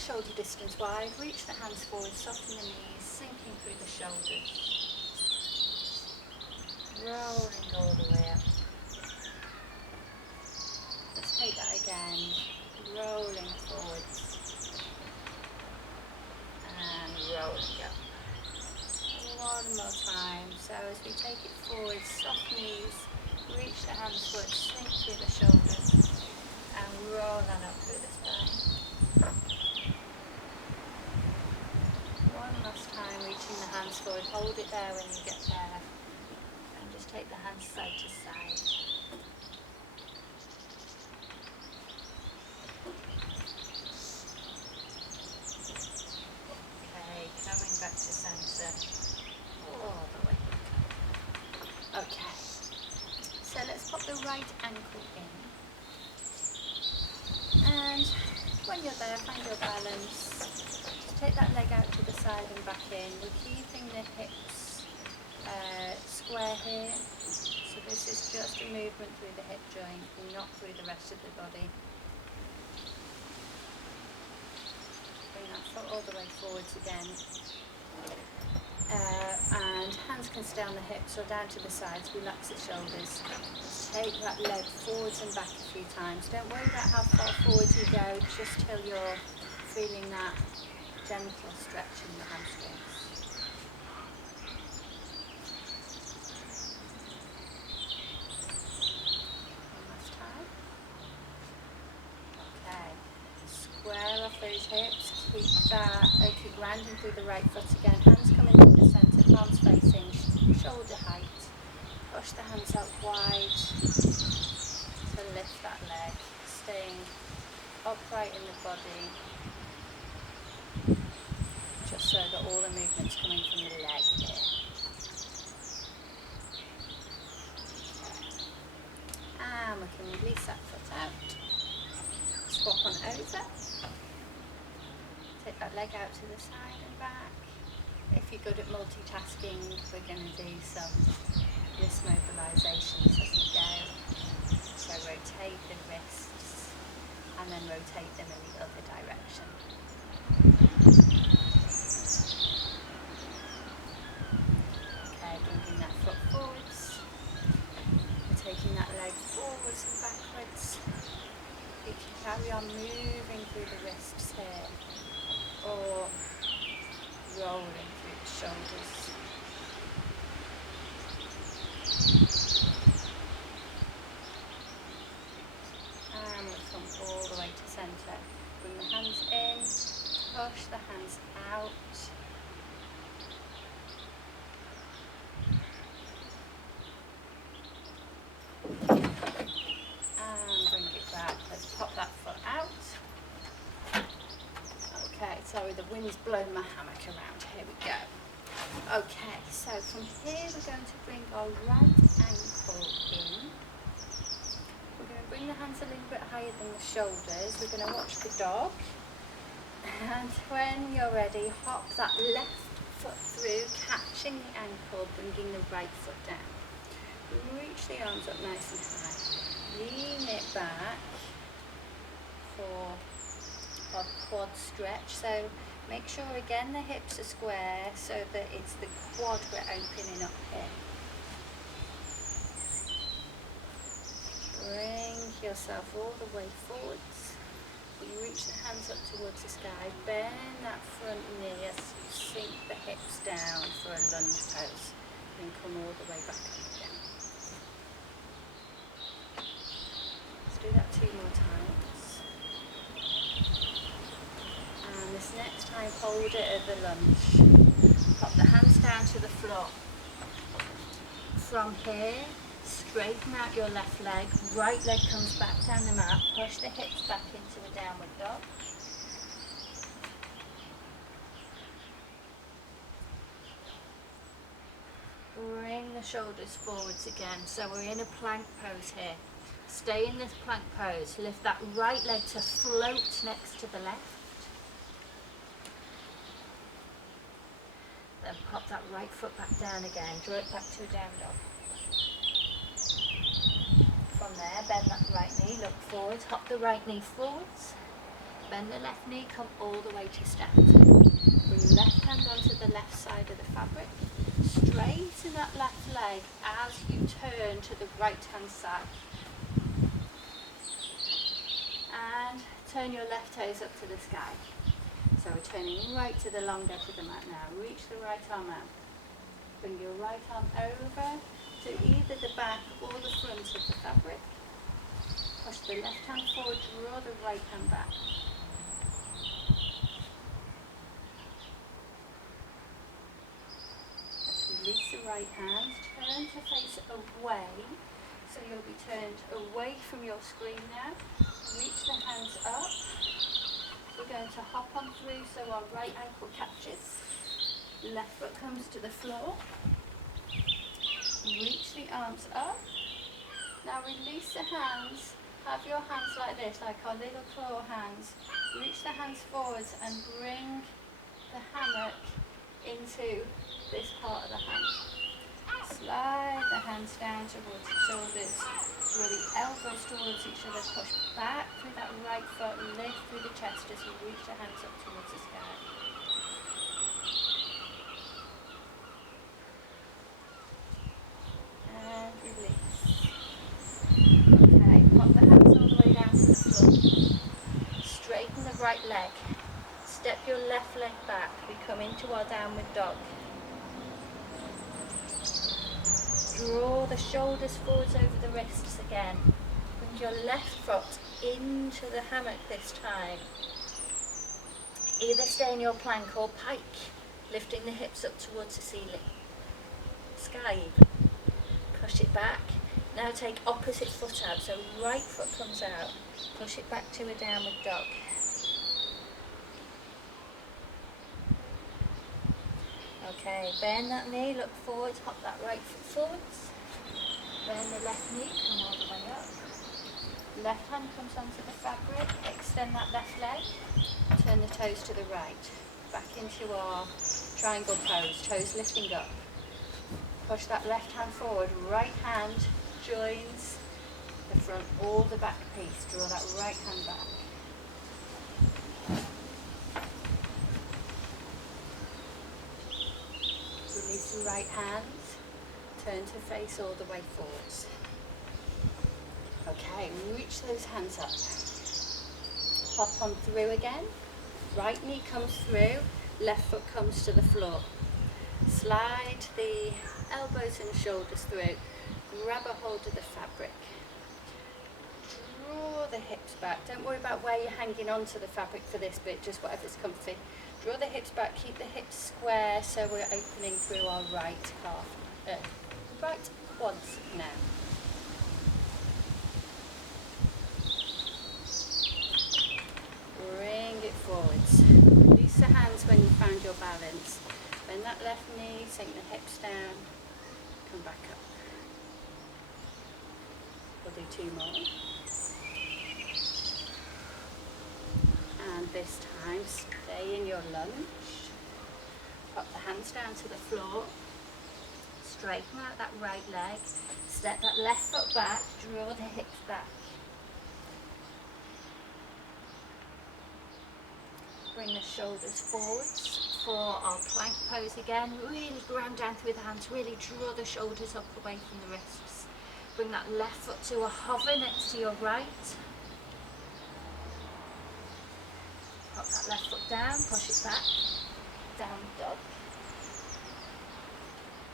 shoulder distance wide, reach the hands forward, soften the knees, sinking through the shoulders. Rolling all the way up. Let's take that again. Rolling forwards. And rolling up. One more time. So as we take it forward, soft knees, reach the hands forward, sink through the shoulders, and roll that up through the spine. One last time, reaching the hands forward, hold it there when you get there, and just take the hands side to side. Okay, coming back to centre, all the way. Okay, so let's pop the right ankle in, and when you're there, find your balance. Take that leg out to the side and back in. We're keeping the hips square here. So this is just a movement through the hip joint, not through the rest of the body. Bring that foot all the way forwards again. And hands can stay on the hips or down to the sides. Relax the shoulders. Take that leg forwards and back a few times. Don't worry about how far forward you go, just till you're feeling that gentle stretch in the hamstrings. One last time. Okay. Square off those hips. Keep rounding through the right foot again. Hands coming to the centre, palms facing, shoulder height. Push the hands out wide to lift that leg. Staying upright in the body. Just so that all the movement's coming from the leg here. And we can release that foot out. Swap on over. Take that leg out to the side and back. If you're good at multitasking, we're going to do some wrist mobilisations as we go. So rotate the wrists and then rotate them in the other direction. Bringing that foot forwards, we're taking that leg forwards and backwards. You can carry on moving through the wrists here, or rolling through the shoulders. And we'll come all the way to centre. Bring the hands in, push the hands out. Sorry, the wind's blown my hammock around. Here we go. Okay, so from here we're going to bring our right ankle in. We're going to bring the hands a little bit higher than the shoulders. We're going to watch the dog. And when you're ready, hop that left foot through, catching the ankle, bringing the right foot down. Reach the arms up nice and high. Lean it back for our quad stretch. So make sure again the hips are square so that it's the quad we're opening up here. Bring yourself all the way forwards. You reach the hands up towards the sky. Bend that front knee as you sink the hips down for a lunge pose. Then come all the way back up again. Let's do that 2 more times. And this next time, hold it at the lunge. Pop the hands down to the floor. From here, straighten out your left leg. Right leg comes back down the mat. Push the hips back into a downward dog. Bring the shoulders forwards again. So we're in a plank pose here. Stay in this plank pose. Lift that right leg to float next to the left. Then pop that right foot back down again. Draw it back to a down dog. From there, bend that right knee, look forwards, hop the right knee forwards. Bend the left knee, come all the way to stand. Bring the left hand onto the left side of the fabric. Straighten that left leg as you turn to the right hand side. And turn your left toes up to the sky. So we're turning right to the long edge of the mat now. Reach the right arm out. Bring your right arm over to either the back or the front of the fabric. Push the left hand forward, draw the right hand back. Let's release the right hand, turn to face away. So you'll be turned away from your screen now. Reach the hands up. We're going to hop on through so our right ankle catches. Left foot comes to the floor. Reach the arms up. Now release the hands. Have your hands like this, like our little claw hands. Reach the hands forwards and bring the hammock into this part of the hand. Slide the hands down towards the shoulders. Draw the elbows towards each other. Push back through that right foot. Lift through the chest as you reach the hands up towards the sky. And release. Okay, pop the hands all the way down to the floor. Straighten the right leg. Step your left leg back. We come into our downward dog. Draw the shoulders forwards over the wrists again. Bring your left foot into the hammock this time. Either stay in your plank or pike, lifting the hips up towards the ceiling. Sky even. Push it back. Now take opposite foot out, so right foot comes out. Push it back to a downward dog. Okay, bend that knee, look forwards, hop that right foot forwards. Bend the left knee, come all the way up. Left hand comes onto the fabric, extend that left leg, turn the toes to the right. Back into our triangle pose, toes lifting up. Push that left hand forward, right hand joins the front or the back piece. Draw that right hand back. Release the right hand, turn to face all the way forwards. Okay, reach those hands up. Hop on through again. Right knee comes through, left foot comes to the floor. Slide the elbows and shoulders through. Grab a hold of the fabric. Draw the hips back. Don't worry about where you're hanging onto the fabric for this bit, just whatever's comfy. Draw the hips back, keep the hips square so we're opening through our right calf. Right quads now. Bring it forwards. Release the hands when you found your balance. Bend that left knee, sink the hips down, come back up. We'll do two more. And this time, stay in your lunge. Pop the hands down to the floor. Straighten out that right leg. Step that left foot back, draw the hips back. Bring the shoulders forwards for our plank pose again. Really ground down through the hands, really draw the shoulders up away from the wrists. Bring that left foot to a hover next to your right. Pop that left foot down, push it back, down dog.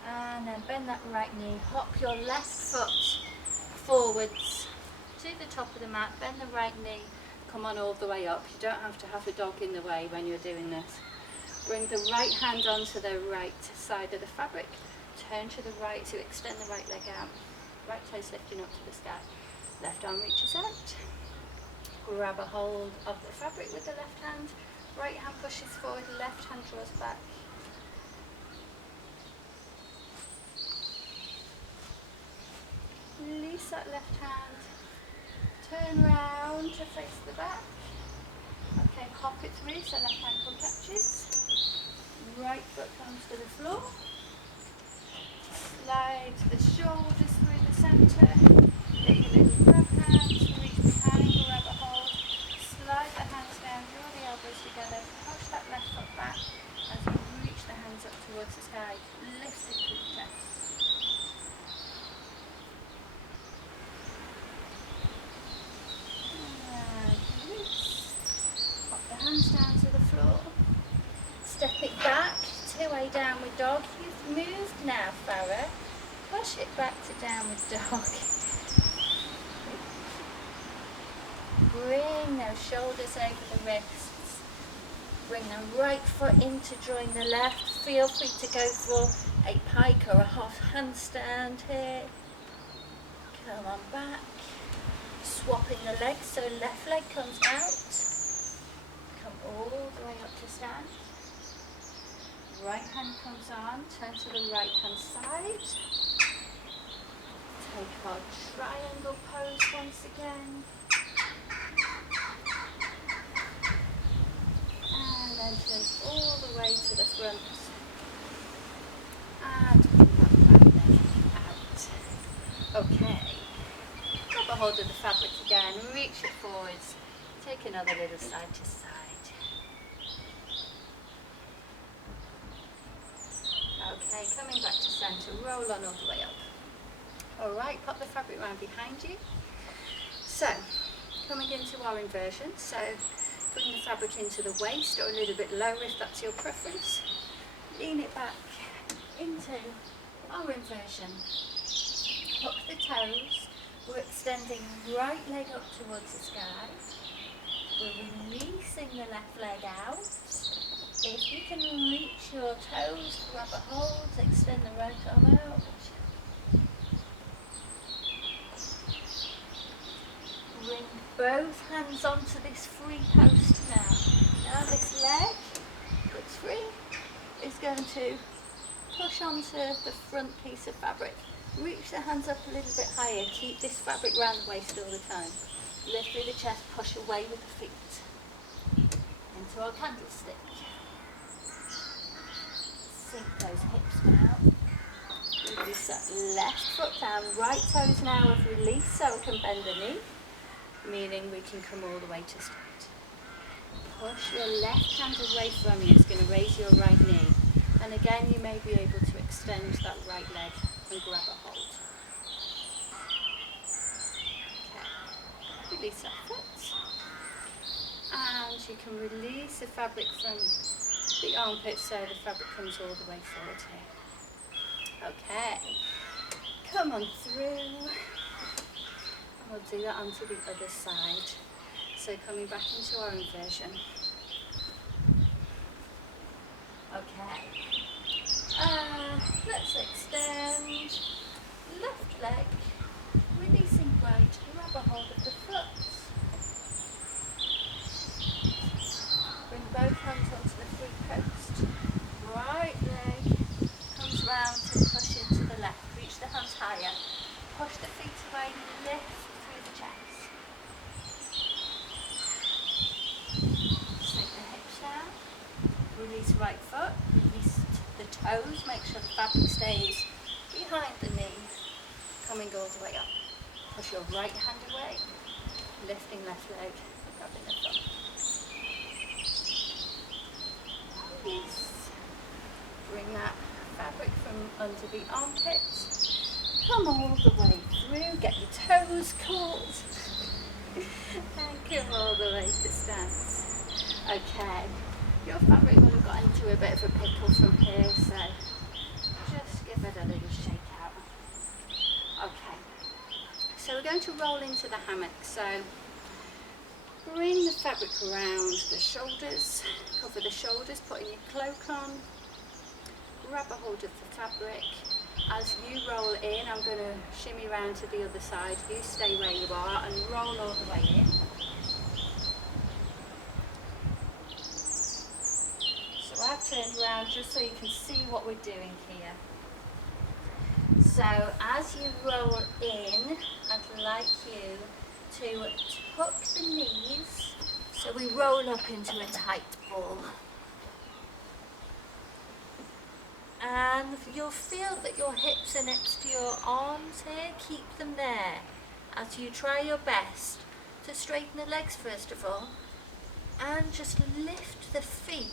And then bend that right knee, hop your left foot forwards to the top of the mat, bend the right knee, come on all the way up. You don't have to have a dog in the way when you're doing this. Bring the right hand onto the right side of the fabric, turn to the right to extend the right leg out, right toes lifting up to the sky, left arm reaches out. Grab a hold of the fabric with the left hand, right hand pushes forward, left hand draws back. Release that left hand, turn round to face the back. Okay, hop it through so left ankle catches. Right foot comes to the floor. Slide the shoulders through the centre. Get your little grab hands, reach behind, grab a hold. Slide the hands down going to push that left foot back as you reach the hands up towards the sky, lift it through the chest. And release. Pop the hands down to the floor. Step it back to a downward dog. You've moved now, Farah. Push it back to downward dog. Bring those shoulders over the wrists. Bring the right foot in to join the left. Feel free to go for a pike or a half handstand here. Come on back. Swapping the legs so left leg comes out. Come all the way up to stand. Right hand comes on, turn to the right hand side. Take our triangle pose once again. And then turn all the way to the front. And bring that right leg out. Okay. Grab a hold of the fabric again, reach it forwards. Take another little side to side. Okay, coming back to centre, roll on all the way up. Alright, pop the fabric round behind you. So, coming into our inversion, so bring the fabric into the waist or a little bit lower if that's your preference. Lean it back into our inversion. Hook the toes, we're extending right leg up towards the sky. We're releasing the left leg out. If you can reach your toes, grab a hold, extend the right arm out. Bring both hands onto this free post now. Now this leg that's free is going to push onto the front piece of fabric. Reach the hands up a little bit higher. Keep this fabric round the waist all the time. Lift through the chest, push away with the feet. Into our candlestick. Sink those hips down. Release that left foot down. Right toes now have released so we can bend the knee, meaning we can come all the way to stand. Push your left hand away from you. It's going to raise your right knee. And again, you may be able to extend that right leg and grab a hold. Okay. Release that foot. And you can release the fabric from the armpit so the fabric comes all the way forward here. Okay, come on through. And we'll do that onto the other side. So coming back into our inversion. Okay, let's extend. Left leg, releasing right, grab a hold of the foot. Bring both hands onto the free post. Right leg comes round to push into the left. Reach the hands higher. Push the feet away, lift through the chest. Sink the hips down. Release right foot. Release the toes. Make sure the fabric stays behind the knee. Coming all the way up. Push your right hand away. Lifting left leg. Grabbing the foot. Bring that fabric from under the armpit. Come all the way through. Get your toes caught. And come all the way to stance. Okay. Your fabric will have got into a bit of a pickle from here, so just give it a little shake out. Okay. So we're going to roll into the hammock. So bring the fabric around the shoulders, cover the shoulders, putting your cloak on, grab a hold of the fabric. As you roll in, I'm going to shimmy round to the other side. You stay where you are and roll all the way in. So I've turned around just so you can see what we're doing here. So as you roll in, I'd like you to tuck the knees so we roll up into a tight ball. And you'll feel that your hips are next to your arms here. Keep them there as you try your best to straighten the legs first of all, and just lift the feet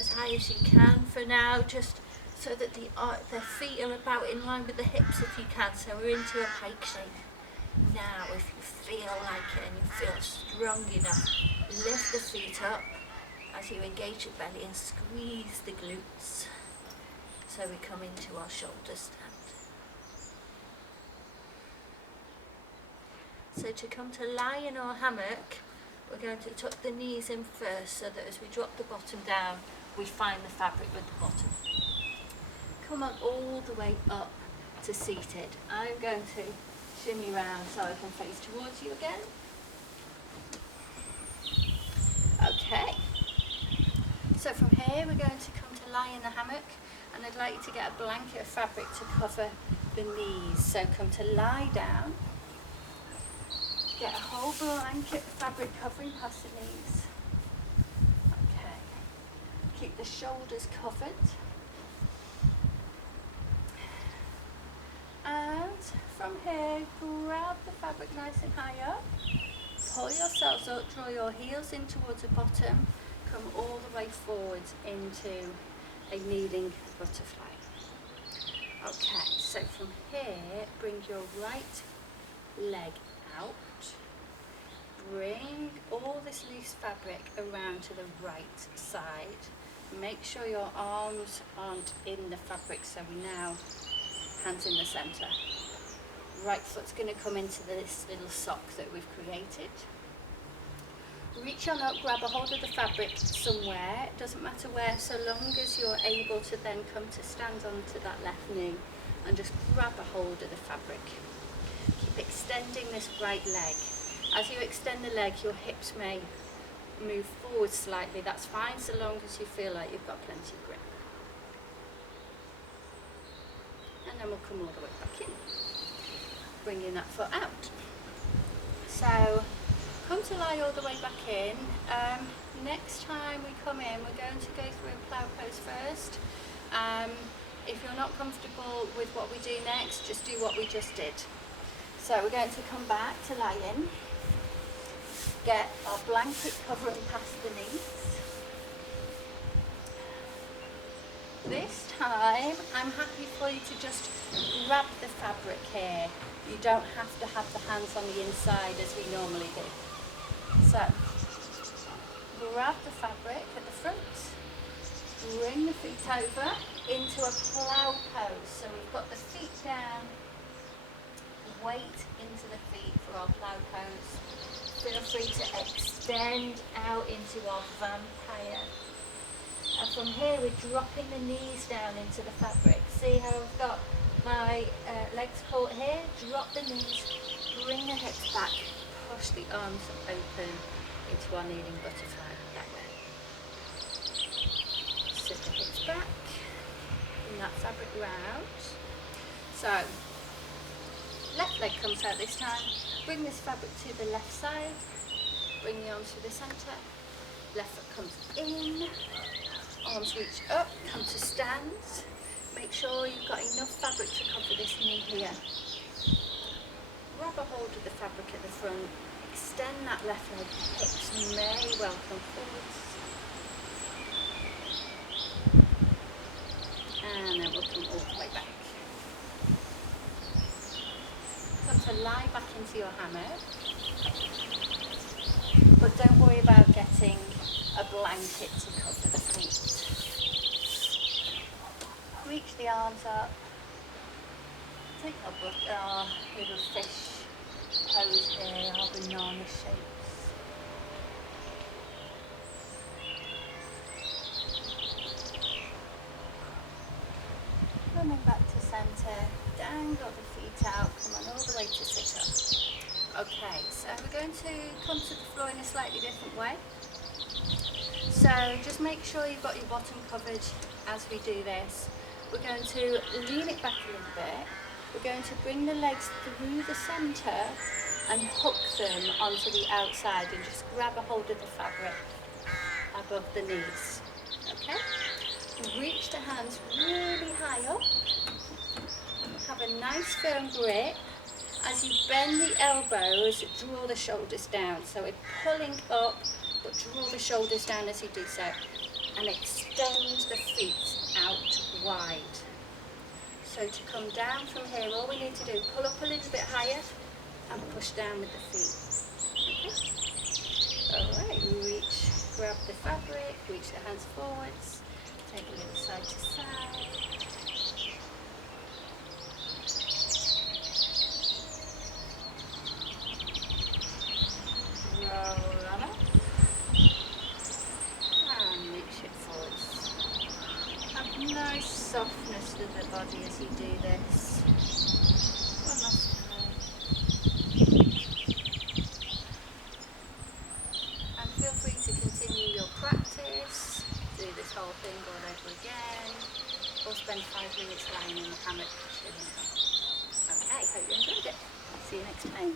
as high as you can for now, just so that the feet are about in line with the hips if you can. So we're into a pike shape. Now, if you feel like it and you feel strong enough, lift the feet up as you engage your belly and squeeze the glutes. So we come into our shoulder stand. So to come to lion or hammock, we're going to tuck the knees in first so that as we drop the bottom down, we find the fabric with the bottom. Come on all the way up to seated. I'm going to shimmy round so I can face towards you again. Okay. So from here we're going to come to lie in the hammock, and I'd like you to get a blanket of fabric to cover the knees. So come to lie down. Get a whole blanket of fabric covering past the knees. Okay. Keep the shoulders covered. And from here, grab the fabric nice and high up. Pull yourselves up, draw your heels in towards the bottom. Come all the way forwards into a kneeling butterfly. Okay, so from here, bring your right leg out. Bring all this loose fabric around to the right side. Make sure your arms aren't in the fabric, so we now hands in the centre. Right foot's going to come into this little sock that we've created. Reach on up, grab a hold of the fabric somewhere, it doesn't matter where, so long as you're able to then come to stand onto that left knee and just grab a hold of the fabric. Keep extending this right leg. As you extend the leg, your hips may move forward slightly, that's fine so long as you feel like you've got plenty of grip. And then we'll come all the way back in, bringing that foot out. So come to lie all the way back in. Next time we come in, we're going to go through a plough pose first. If you're not comfortable with what we do next, just do what we just did. So we're going to come back to lie in, get our blanket covering past the knees. This time, I'm happy for you to just grab the fabric here. You don't have to have the hands on the inside as we normally do. So, grab the fabric at the front, bring the feet over into a plough pose. So we've got the feet down, weight into the feet for our plough pose. Feel free to extend out into our vampire. And from here we're dropping the knees down into the fabric. See how I've got my legs caught here? Drop the knees, bring the hips back, push the arms open into our kneeling butterfly that way. Sit the hips back, bring that fabric round. So, left leg comes out this time, bring this fabric to the left side, bring the arms to the centre, left foot comes in, arms reach up, come to stand. Make sure you've got enough fabric to cover this knee here. Grab a hold of the fabric at the front, extend that left leg, hips may well come forwards. And then we'll come all the way back. Come to lie back into your hammock. But don't worry about getting a blanket to cover the feet. Reach the arms up. Take our little fish pose here, our banana shapes. Coming back to centre, dangle the feet out, come on all the way to sit up. Okay, so we're going to come to the floor in a slightly different way. So just make sure you've got your bottom covered as we do this. We're going to lean it back a little bit. We're going to bring the legs through the centre and hook them onto the outside and just grab a hold of the fabric above the knees. Okay? Reach the hands really high up. Have a nice firm grip. As you bend the elbows, draw the shoulders down. So we're pulling up, but draw the shoulders down as you do so and extend the feet out wide. So to come down from here, all we need to do, pull up a little bit higher and push down with the feet. Okay? Alright, reach, grab the fabric, reach the hands forwards, take a little side to side. Roll on up and reach it forwards. Have nice softness to the body as you do this. One last time. And feel free to continue your practice. Do this whole thing all over again. Or spend 5 minutes lying in the hammock chilling out. Okay, hope you enjoyed it. See you next time.